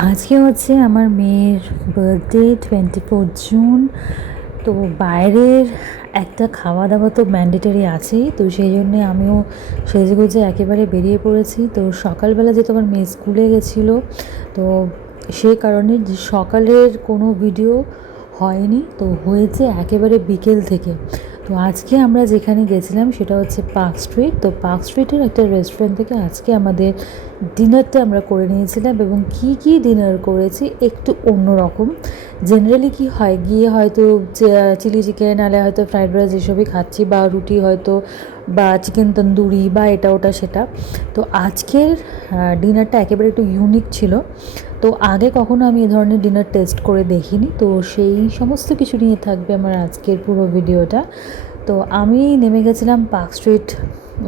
আজকে হচ্ছে আমার মেয়ের বার্থডে 24 জুন। তো বাইরের একটা খাওয়া দাওয়া তো ম্যান্ডেটরি আছেই, তো সেই জন্যে আমিও সেজেগুজে একেবারে বেরিয়ে পড়েছি। তো সকালবেলা যেহেতু আমার মেয়ে স্কুলে গেছিলো, তো সেই কারণে যে সকালের কোনো ভিডিও হয়নি, তো হয়েছে একেবারে বিকেল থেকে। তো আজকে আমরা যেখানে গেছিলাম সেটা হচ্ছে পার্ক স্ট্রিট। তো পার্ক স্ট্রিটের একটা রেস্টুরেন্ট থেকে আজকে আমাদের ডিনারটা আমরা করে নিয়েছিলাম, এবং কি ডিনার করেছি একটু অন্যরকম। জেনারেলি কি হয়, গিয়ে হয়তো চিলি চিকেন, নাহলে হয়তো ফ্রাইড রাইস এসবই খাচ্ছি, বা রুটি হয়তো, বা চিকেন তন্দুরি, বা এটা ওটা সেটা। তো আজকের ডিনারটা একেবারে একটু ইউনিক ছিল। তো আগে কখনো আমি এ ধরনের ডিনার টেস্ট করে দেখিনি, তো সেই সমস্ত কিছু নিয়ে থাকবে আমার আজকের পুরো ভিডিওটা। তো আমি নেমে গেছিলাম পার্ক স্ট্রিট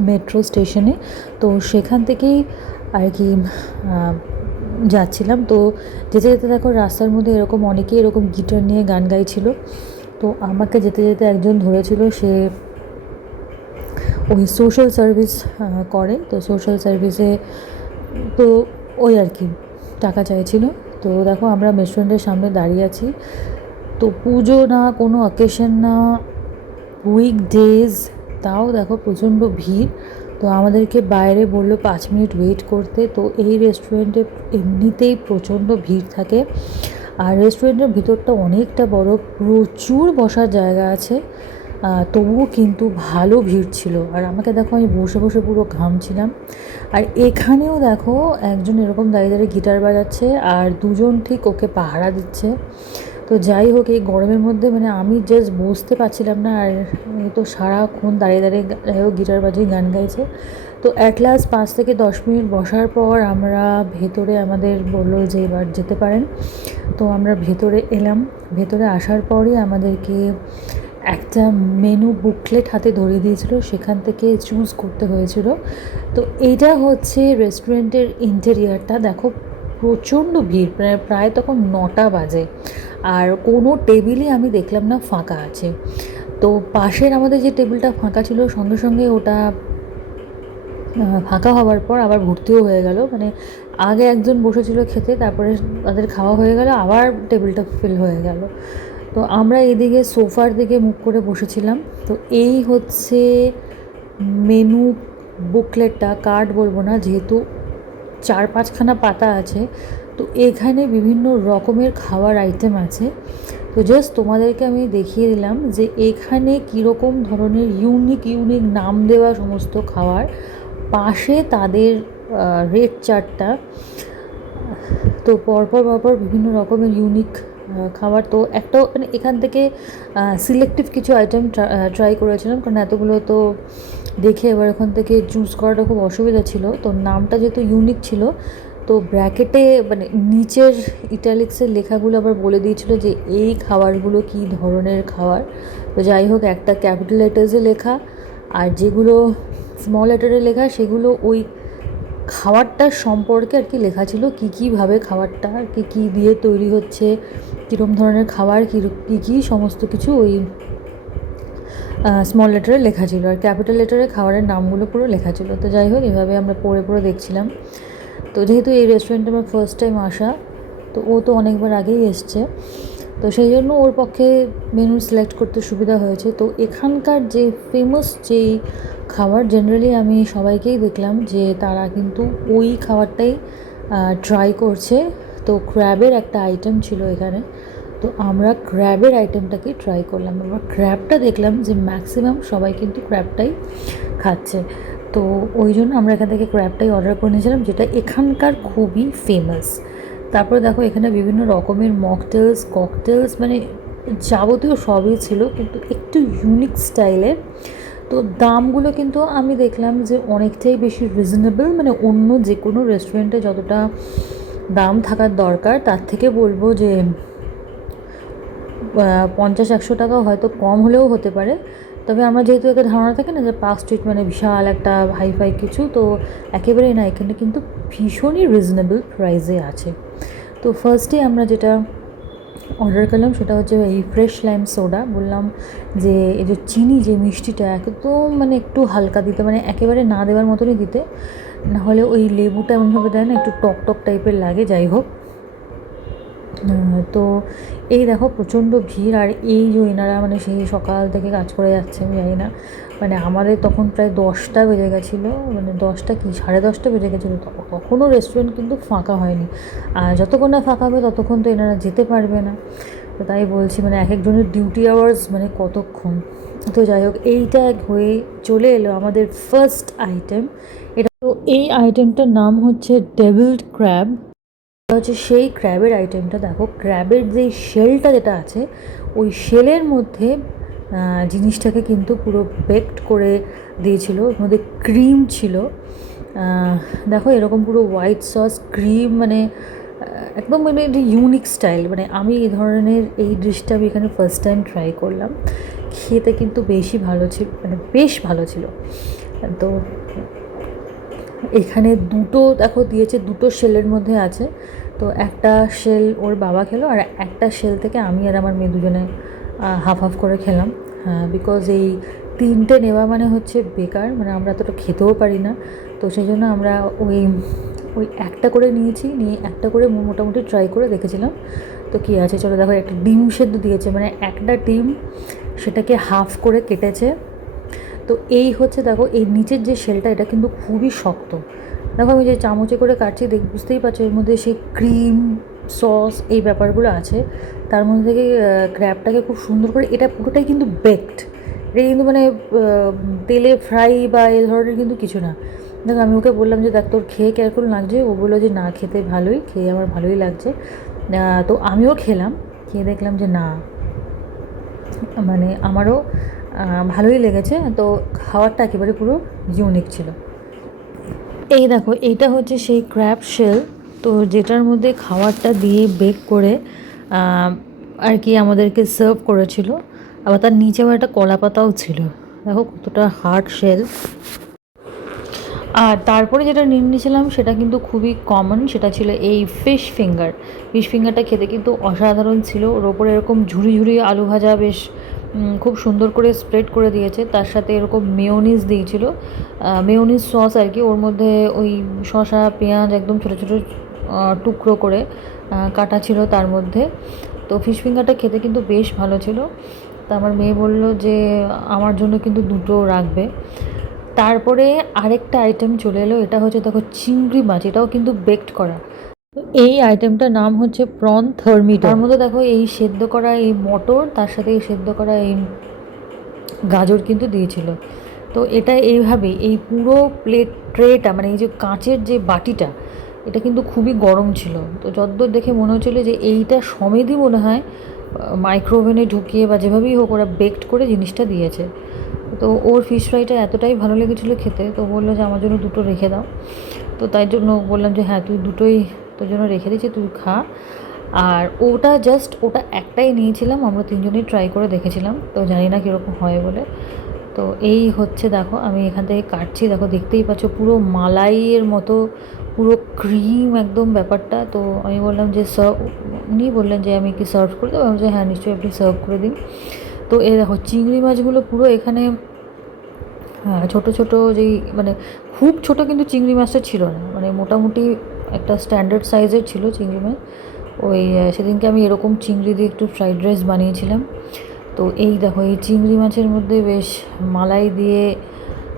মেট্রো স্টেশনে। তো সেখান থেকেই আর কি যাচ্ছিলাম। তো যেতে যেতে দেখো রাস্তার মধ্যে এরকম অনেকেই এরকম গিটার নিয়ে গান গাইছিল। তো আমাকে যেতে যেতে একজন ধরেছিল, সে ওই সোশ্যাল সার্ভিস করে। তো সোশ্যাল সার্ভিসে তো ওই আর কি টাকা চাইছিল। তো দেখো আমরা রেস্টুরেন্টের সামনে দাঁড়িয়ে আছি। তো পুজো না, কোনো অকেশন না, উইকডেজ, তাও দেখো প্রচণ্ড ভিড়। তো আমাদেরকে বাইরে বললো 5 মিনিট ওয়েট করতে। তো এই রেস্টুরেন্টে এমনিতেই প্রচণ্ড ভিড় থাকে, আর রেস্টুরেন্টের ভিতরটা অনেকটা বড়, প্রচুর বসার জায়গা আছে। তবুও কিন্তু ভালো ভিড় ছিল, আর আমাকে দেখো আমি বসে বসে পুরো ঘামছিলাম। আর এখানেও দেখো একজন এরকম দাঁড়িয়ে দাঁড়িয়ে গিটার বাজাচ্ছে, আর দুজন ঠিক ওকে পাহারা দিচ্ছে। তো যাই হোক, এই গরমের মধ্যে মানে আমি জাস্ট বসতে পারছিলাম না, আর এ তো সারাক্ষণ দাঁড়িয়ে দাঁড়িয়ে যাই হোক গিটার বাজিয়ে গান গাইছে। তো অ্যাট লাস্ট 5 থেকে 10 মিনিট বসার পর আমরা ভেতরে, আমাদের বললো যে এবার যেতে পারেন। তো আমরা ভেতরে এলাম। ভেতরে আসার পরই আমাদেরকে একটা মেনু বুকলেট হাতে ধরিয়ে দিয়েছিল, সেখান থেকে চুজ করতে হয়েছিল। তো এইটা হচ্ছে রেস্টুরেন্টের ইন্টেরিয়ারটা। দেখো প্রচণ্ড ভিড়, প্রায় তখন 9টা বাজে, আর কোনো টেবিলই আমি দেখলাম না ফাঁকা আছে। তো পাশের আমাদের যে টেবিলটা ফাঁকা ছিল, সঙ্গে সঙ্গে ওটা ফাঁকা হওয়ার পর আবার ভর্তিও হয়ে গেল। মানে আগে একজন বসেছিল খেতে, তারপরে তাদের খাওয়া হয়ে গেল, আবার টেবিলটা ফিল হয়ে গেল। তো আমরা এদিকে সোফার দিকে মুখ করে বসেছিলাম। তো এই হচ্ছে মেনু বুকলেটটা, কার্ড বলবো না, যেহেতু 4-5খানা পাতা আছে। তো এখানে বিভিন্ন রকমের খাওয়ার আইটেম আছে। তো জাস্ট তোমাদেরকে আমি দেখিয়ে দিলাম যে এখানে কীরকম ধরনের ইউনিক ইউনিক নাম দেওয়া সমস্ত খাবার, পাশে তাদের রেট চার্টটা। তো পরপর বিভিন্ন রকমের ইউনিক খাবার। তো একটা মানে এখান থেকে সিলেক্টিভ কিছু আইটেম ট্রাই করেছিলাম, কারণ এতগুলো তো দেখে এবার ওখান থেকে চুজ করাটা খুব অসুবিধা ছিল। তো নামটা যেহেতু ইউনিক ছিল, তো ব্র্যাকেটে মানে নিচের ইটালিক্সের লেখাগুলো আবার বলে দিয়েছিল যে এই খাবারগুলো কী ধরনের খাবার। তো যাই হোক, একটা ক্যাপিটাল লেটার্সে লেখা, আর যেগুলো স্মল লেটারে লেখা সেগুলো ওই খাবারটার সম্পর্কে আর কি লেখা ছিল, কীভাবে খাবারটা কী দিয়ে তৈরি হচ্ছে, কীরকম ধরনের খাবার, কী সমস্ত কিছু ওই স্মল লেটারে লেখা ছিল, আর ক্যাপিটাল লেটারে খাবারের নামগুলো পুরো লেখা ছিল। তো যাই হোক, এভাবে আমরা পড়ে দেখছিলাম। তো যেহেতু এই রেস্টুরেন্টে আমার ফার্স্ট টাইম আসা, তো ও তো অনেকবার আগেই এসছে, তো সেই জন্য ওর পক্ষে মেনু সিলেক্ট করতে সুবিধা হয়েছে। তো এখানকার যে ফেমাস যেই খাবার, জেনারেলি আমি সবাইকেই দেখলাম যে তারা কিন্তু ওই খাবারটাই ট্রাই করছে। তো ক্র্যাবের একটা আইটেম ছিল এখানে, তো আমরা ক্র্যাবের আইটেমটাকে ট্রাই করলাম। আমরা ক্র্যাবটা দেখলাম যে ম্যাক্সিমাম সবাই কিন্তু ক্র্যাবটাই খাচ্ছে, তো ওই জন্য আমরা এখান থেকে ক্র্যাবটাই অর্ডার করে নিয়েছিলাম, যেটা এখানকার খুবই ফেমাস। তারপরে দেখো এখানে বিভিন্ন রকমের মকটেলস, ককটেলস, মানে যাবতীয় সবই ছিল, কিন্তু একটু ইউনিক স্টাইলের। তো দামগুলো কিন্তু আমি দেখলাম যে অনেকটাই বেশি রিজনেবল, মানে অন্য যে কোনো রেস্টুরেন্টে যতটা দাম থাকার দরকার তার থেকে বলবো যে 50-100 টাকা হয়তো কম হলেও হতে পারে। তবে আমরা যেহেতু একটা ধারণা থাকে না যে পার্ক স্ট্রিট মানে বিশাল একটা হাইফাই কিছু, তো একেবারেই না, এখানে কিন্তু ভীষণই রিজনেবল প্রাইসে আছে। তো ফার্স্টে আমরা যেটা অর্ডার করলাম সেটা হচ্ছে এই ফ্রেশ লাইম সোডা। বললাম যে এই যে চিনি, যে মিষ্টিটা একদম মানে একটু হালকা দিতে, মানে একেবারে না দেওয়ার মতনই দিতে, নাহলে ওই লেবুটা এমনভাবে দেয় না, একটু টক টক টাইপের লাগে। যাই হোক, তো এই দেখো প্রচণ্ড ভিড়, আর এই যে এনারা মানে সেই সকাল থেকে কাজ করে যাচ্ছে, আমি জানি না, মানে আমাদের তখন প্রায় 10টা বেজে গেছিলো, মানে 10টা কি 10:30 বেজে গেছিলো, তখনও রেস্টুরেন্ট কিন্তু ফাঁকা হয়নি। আর যতক্ষণ না ফাঁকা হবে ততক্ষণ তো এনারা যেতে পারবে না। তো তাই বলছি মানে এক একজনের ডিউটি আওয়ার্স মানে কতক্ষণ। তো যাই হোক, এইটা হয়ে চলে এলো আমাদের ফার্স্ট আইটেম। এটা তো এই আইটেমটার নাম হচ্ছে ডেভিলড ক্র্যাব। হচ্ছে সেই ক্র্যাবের আইটেমটা, দেখো ক্র্যাবের যে শেলটা যেটা আছে ওই শেলের মধ্যে জিনিসটাকে কিন্তু পুরো বেকড করে দিয়েছিল, ওর মধ্যে ক্রিম ছিল। দেখো এরকম পুরো হোয়াইট সস ক্রিম, মানে একদম মানে এটা ইউনিক স্টাইল। মানে আমি এই ধরনের এই ডিশটা আমি এখানে ফার্স্ট টাইম ট্রাই করলাম, খেতে কিন্তু বেশি ভালো ছিল, মানে বেশ ভালো ছিল। তো এখানে দুটো দেখো দিয়েছে, দুটো শেলের মধ্যে আছে। তো একটা শেল ওর বাবা খেলো, আর একটা শেল থেকে আমি আর আমার মেয়ে দুজনে হাফ হাফ করে খেলাম। হ্যাঁ, বিকজ এই তিনটে নেওয়া মানে হচ্ছে বেকার, মানে আমরা তো খেতেও পারি না। তো সেই জন্য আমরা ওই ওই একটা করে নিয়েছি, নিয়ে একটা করে মোটামুটি ট্রাই করে দেখেছিলাম। তো কী আছে চলো দেখো, একটা ডিম সেদ্ধ দিয়েছে, মানে একটা ডিম সেটাকে হাফ করে কেটেছে। তো এই হচ্ছে দেখো এই নিচের যে শেলটা, এটা কিন্তু খুবই শক্ত। দেখো আমি যে চামচে করে কাটছি বুঝতেই পারছো এর মধ্যে সেই ক্রিম সস এই ব্যাপারগুলো আছে। তার মধ্যে থেকে ক্র্যাবটাকে খুব সুন্দর করে, এটা পুরোটাই কিন্তু বেকড, এটা কিন্তু মানে তেলে ফ্রাই বা এই ধরনের কিন্তু কিছু না। দেখো আমি ওকে বললাম যে দেখ তোর খেয়ে কেমন লাগছে, ও বললো যে না খেতে ভালোই, খেয়ে আমার ভালোই লাগছে। তো আমিও খেলাম, খেয়ে দেখলাম যে না মানে আমারও ভালোই লেগেছে। তো খাবারটা একেবারে পুরো ইউনিক ছিল। এই দেখো এইটা হচ্ছে সেই ক্র্যাব শেল, তো যেটার মধ্যে খাবারটা দিয়ে বেক করে আর কি আমাদেরকে সার্ভ করেছিল। আবার তার নিচেও একটা কলা পাতাও ছিল, দেখো কতটা হার্ড শেল। আর তারপরে যেটা নিয়ে নিয়েছিলাম সেটা কিন্তু খুবই কমন, সেটা ছিল এই ফিশ ফিঙ্গার। ফিশ ফিঙ্গারটা খেতে কিন্তু অসাধারণ ছিল, ওর ওপরে এরকম ঝুরি ঝুরি আলু ভাজা বেশ খুব সুন্দর করে স্প্রেড করে দিয়েছে, তার সাথে এরকম মেয়োনিজ দিয়েছিল, মেয়োনিজ সস আর কি, ওর মধ্যে ওই শসা পেঁয়াজ একদম ছোটো ছোটো টুকরো করে কাটা ছিল তার মধ্যে। তো ফিশ ফিঙ্গারটা খেতে কিন্তু বেশ ভালো ছিল। তা আমার মেয়ে বললো যে আমার জন্য কিন্তু দুটো রাখবে। তারপরে আরেকটা আইটেম চলে এলো, এটা হচ্ছে দেখো চিংড়ি মাছ, এটাও কিন্তু বেকড করা। এই আইটেমটার নাম হচ্ছে প্রন থার্মিডর। তার মধ্যে দেখো এই সেদ্ধ করা এই মটর, তার সাথে এই সেদ্ধ করা এই গাজর কিন্তু দিয়েছিল। তো এটা এইভাবেই এই পুরো প্লেট ট্রেটা, মানে এই যে কাঁচের যে বাটিটা, এটা কিন্তু খুবই গরম ছিল। তো যতদূর দেখে মনে হচ্ছিলো যে এইটা সমেতই মনে হয় মাইক্রোওভেনে ঢুকিয়ে বা যেভাবেই হোক ওরা বেকড করে জিনিসটা দিয়েছে। তো ওর ফিশ ফ্রাইটা এতটাই ভালো লেগেছিলো খেতে, তো বললো যে আমার জন্য দুটো রেখে দাও। তো তাই জন্য বললাম যে হ্যাঁ তুই দুটোই তোর জন্য রেখে দিচ্ছি, তুই খা। আর ওটা জাস্ট ওটা একটাই নিয়েছিলাম, আমরা তিনজনেই ট্রাই করে দেখেছিলাম, তো জানি না কীরকম হয় বলে। তো এই হচ্ছে দেখো আমি এখান থেকে কাটছি, দেখো দেখতেই পাচ্ছ পুরো মালাইয়ের মতো, পুরো ক্রিম একদম ব্যাপারটা। তো আমি বললাম যে সার্ভ, উনি বললেন যে আমি কি সার্ভ করে দেবো, আমি যে হ্যাঁ নিশ্চয়ই আপনি সার্ভ করে দিন। তো এই দেখো চিংড়ি মাছগুলো পুরো এখানে ছোটো ছোটো যেই মানে খুব ছোটো কিন্তু চিংড়ি মাছটা ছিল না, মানে মোটামুটি একটা স্ট্যান্ডার্ড সাইজের ছিল চিংড়ি মাছ। ওই সেদিনকে আমি এরকম চিংড়ি দিয়ে একটু ফ্রাইড রাইস বানিয়েছিলাম। তো এই দেখো এই চিংড়ি মাছের মধ্যে বেশ মালাই দিয়ে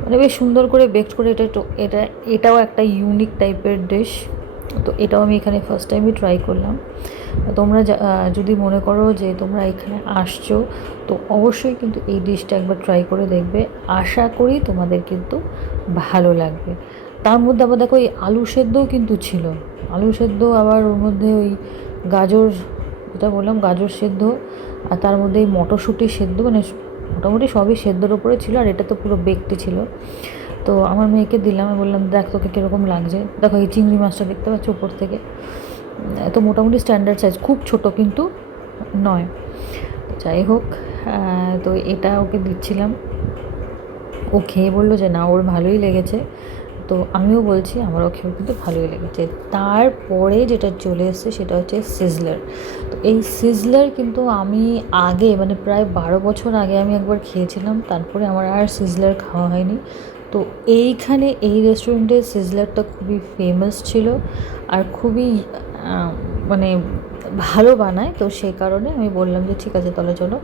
মানে বেশ সুন্দর করে বেকড করে, এটাও একটা ইউনিক টাইপের ডিশ। তো এটাও আমি এখানে ফার্স্ট টাইমই ট্রাই করলাম। তোমরা যদি মনে করো যে তোমরা এখানে আসছো, তো অবশ্যই কিন্তু এই ডিশটা একবার ট্রাই করে দেখবে, আশা করি তোমাদের কিন্তু ভালো লাগবে। তার মধ্যে আবার দেখো এই আলু সেদ্ধও কিন্তু ছিল, আলু সেদ্ধ, আবার ওর মধ্যে ওই গাজর, যেটা বললাম গাজর সেদ্ধ, আর তার মধ্যে এই মটরশুঁটি সেদ্ধ, মানে মোটামুটি সবই সেদ্ধর ওপরে ছিল, আর এটা তো পুরো বেকড ছিল। তো আমার মেয়েকে দিলাম, আমি বললাম দেখ তোকে কীরকম লাগছে। দেখো এই চিংড়ি মাছটা দেখতে পাচ্ছ উপর থেকে, তো মোটামুটি স্ট্যান্ডার্ড সাইজ, খুব ছোট কিন্তু নয়। যাই হোক, তো এটা ওকে দিচ্ছিলাম, ও খেয়ে বললো যে না ওর ভালোই লেগেছে। তো আমিও বলছি আমারও খেয়েও কিন্তু ভালোই লেগেছে। তারপরে যেটা চলে এসছে সেটা হচ্ছে সিজলার। তো এই সিজলার কিন্তু আমি আগে মানে প্রায় 12 বছর আগে আমি একবার খেয়েছিলাম, তারপরে আমার আর সিজলার খাওয়া হয়নি। তো এইখানে এই রেস্টুরেন্টের সিজলারটা খুবই ফেমাস ছিল, আর খুবই মানে ভালো বানায়, তো সেই কারণে আমি বললাম যে ঠিক আছে তাহলে চলো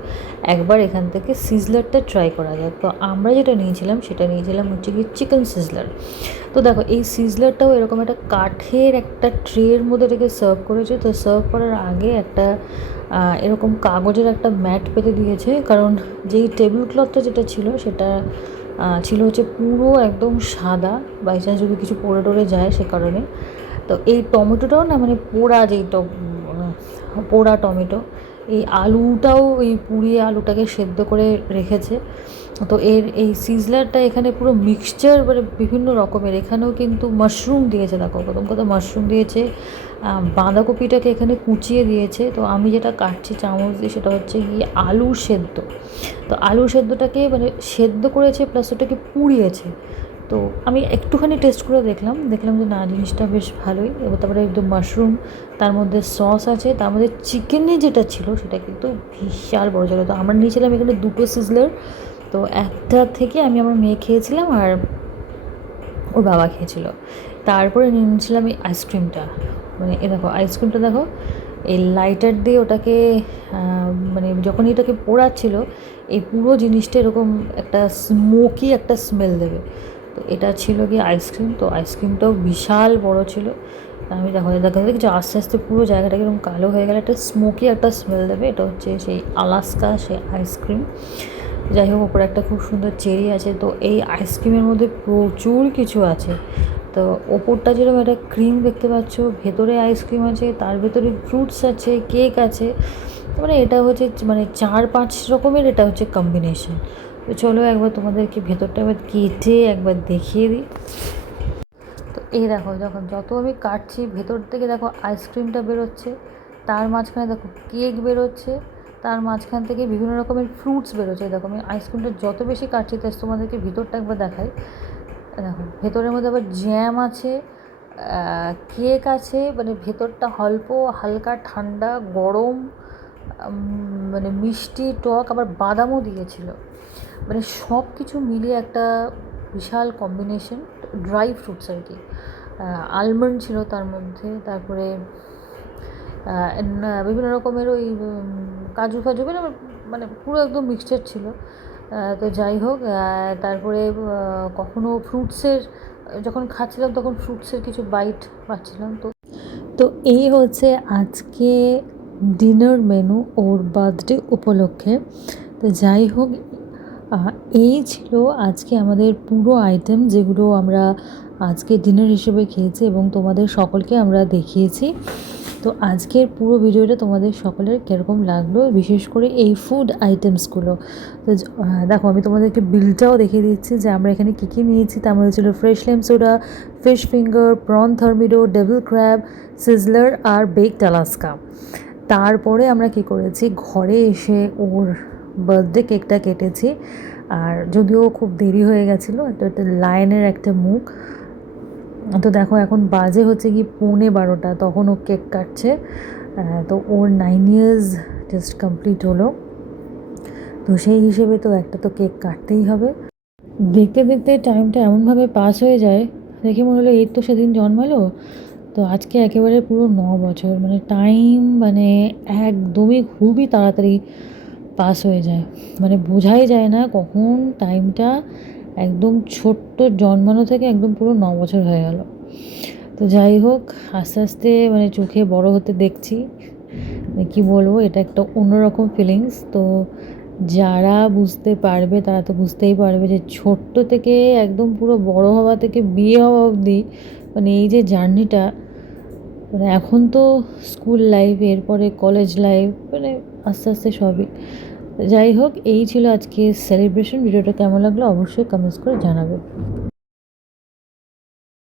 একবার এখান থেকে সিজলারটা ট্রাই করা যাক। তো আমরা যেটা নিয়েছিলাম সেটা নিয়েছিলাম হচ্ছে কি চিকেন সিজলার। তো দেখো এই সিজলারটাও এরকম একটা কাঠের একটা ট্রের মধ্যে রেখে সার্ভ করেছে। তো সার্ভ করার আগে একটা এরকম কাগজের একটা ম্যাট পেতে দিয়েছে, কারণ যেই টেবিল ক্লথটা যেটা ছিল সেটা ছিল হচ্ছে পুরো একদম সাদা, বাই চান্স যদি কিছু পড়ে টরে যায় সে কারণে। তো এই টমেটোটাও না মানে পোড়া, যেই পোড়া টমেটো, এই আলুটাও এই পুড়িয়ে আলুটাকে সেদ্ধ করে রেখেছে। তো এই সিজলারটা এখানে পুরো মিক্সচার মানে বিভিন্ন রকমের, এখানেও কিন্তু মাশরুম দিয়েছে, দেখো প্রথম কথা মাশরুম দিয়েছে, বাঁধাকপিটাকে এখানে কুচিয়ে দিয়েছে। তো আমি যেটা কাটছি চামচ দিয়ে সেটা হচ্ছে কি আলু সেদ্ধ। তো আলু সেদ্ধটাকে মানে সেদ্ধ করেছে প্লাস ওটাকে পুড়িয়েছে। তো আমি একটুখানি টেস্ট করে দেখলাম যে না জিনিসটা বেশ ভালোই। এবার তারপরে একদম মাশরুম, তার মধ্যে সস আছে, তার মধ্যে চিকেনে যেটা ছিল সেটা কিন্তু বিশাল বড় ছিল। তো আমরা নিয়েছিলাম এখানে দুটো সিজলার। তো একটা থেকে আমি আমার মেয়ে খেয়েছিলাম আর ওর বাবা খেয়েছিল। তারপরে নিয়েছিলাম এই আইসক্রিমটা, মানে এ দেখো আইসক্রিমটা দেখো, এই লাইটার দিয়ে ওটাকে মানে যখন এটাকে পোড়াচ্ছিল এই পুরো জিনিসটা এরকম একটা স্মোকি একটা স্মেল দেবে। তো এটা ছিল গিয়ে আইসক্রিম। তো আইসক্রিমটাও বিশাল বড় ছিল। আমি দেখা দেখছি আস্তে আস্তে পুরো জায়গাটাকে এরকম কালো হয়ে গেলে একটা স্মোকি একটা স্মেল দেবে। এটা হচ্ছে সেই আলাস্কা সেই আইসক্রিম। যাই হোক, ওপরে একটা খুব সুন্দর চেরি আছে। তো এই আইসক্রিমের মধ্যে প্রচুর কিছু আছে। তো ওপরটা যেরকম একটা ক্রিম দেখতে পাচ্ছ, ভেতরে আইসক্রিম আছে, তার ভেতরে ফ্রুটস আছে, কেক আছে, মানে এটা হচ্ছে মানে 4-5 রকমের এটা হচ্ছে কম্বিনেশন। তো চলো একবার তোমাদেরকে ভেতরটা একবার কেটে একবার দেখিয়ে দিই। তো এই দেখো যখন যত আমি কাটছি ভেতর থেকে দেখো আইসক্রিমটা বেরোচ্ছে, তার মাঝখানে দেখো কেক বেরোচ্ছে, তার মাঝখান থেকে বিভিন্ন রকমের ফ্রুটস বেরোচ্ছে। দেখো আমি আইসক্রিমটা যত বেশি কাটছি তাই তোমাদেরকে ভিতরটা একবার দেখাই। দেখো ভেতরের মধ্যে আবার জ্যাম আছে, কেক আছে, মানে ভেতরটা অল্প হালকা ঠান্ডা গরম, মানে মিষ্টি টক, আবার বাদামও দিয়েছিল। মানে সব কিছু মিলিয়ে একটা বিশাল কম্বিনেশন। ড্রাই ফ্রুটস আর কি, আলমন্ড ছিল তার মধ্যে, তারপরে বিভিন্ন রকমের ওই কাজু ফাজু মানে মানে পুরো একদম মিক্সচার ছিল। তো যাই হোক, তারপরে কখনো ফ্রুটসের যখন খাচ্ছিলাম তখন ফ্রুটসের কিছু বাইট পাচ্ছিলাম। তো তো এই হচ্ছে আজকে ডিনার মেনু ওর বার্থডে উপলক্ষে। তো যাই হোক, এই ছিল আজকে আমাদের পুরো আইটেম যেগুলো আমরা আজকে ডিনার হিসেবে খেয়েছি এবং তোমাদের সকলকে আমরা দেখিয়েছি। তো আজকের পুরো ভিডিওটা তোমাদের সকলের কীরকম লাগলো, বিশেষ করে এই ফুড আইটেমসগুলো। তো দেখো আমি তোমাদেরকে বিলটাও দেখিয়ে দিচ্ছি যে আমরা এখানে কী কী নিয়েছি। তার মধ্যে ছিল fresh lime soda, fish finger, prawn thermidor, devil crab, sizzler আর বেকড আলাস্কা। তারপরে আমরা কি করেছি, ঘরে এসে ওর বার্থডে কেকটা কেটেছি। আর যদিও খুব দেরি হয়ে গেছিলো, একটা লায়নের একটা মুখ। তো দেখো এখন বাজে হচ্ছে কি 11:15, তখন ও কেক কাটছে। তো ওর 9 ইয়ার্স জাস্ট কমপ্লিট হলো। তো সেই হিসেবে তো একটা তো কেক কাটতেই হবে। দেখতে দেখতে টাইমটা এমনভাবে পাস হয়ে যায়, দেখে মনে হলো এই তো সেদিন জন্মালো। তো আজকে একেবারে পুরো 9 বছর, মানে টাইম মানে একদমই খুবই তাড়াতাড়ি পাস হয়ে যায়, মানে বোঝাই যায় না কখন টাইমটা একদম ছোট্ট জন্মানো থেকে একদম পুরো 9 বছর হয়ে গেল। তো যাই হোক, আস্তে আস্তে মানে চোখে বড় হতে দেখছি, মানে কী বলবো, এটা একটা অন্যরকম ফিলিংস। তো যারা বুঝতে পারবে তারা তো বুঝতেই পারবে যে ছোট্ট থেকে একদম পুরো বড় হওয়া থেকে বিয়ে হওয়া অবধি মানে এই যে জার্নিটা, মানে এখন তো স্কুল লাইফ, এরপরে কলেজ লাইফ, মানে আস্তে আস্তে সবই। যাই হোক, এই ছিল আজকে সেলিব্রেশন। ভিডিওটা কেমন লাগলো অবশ্যই কমেন্টস করে জানাবে।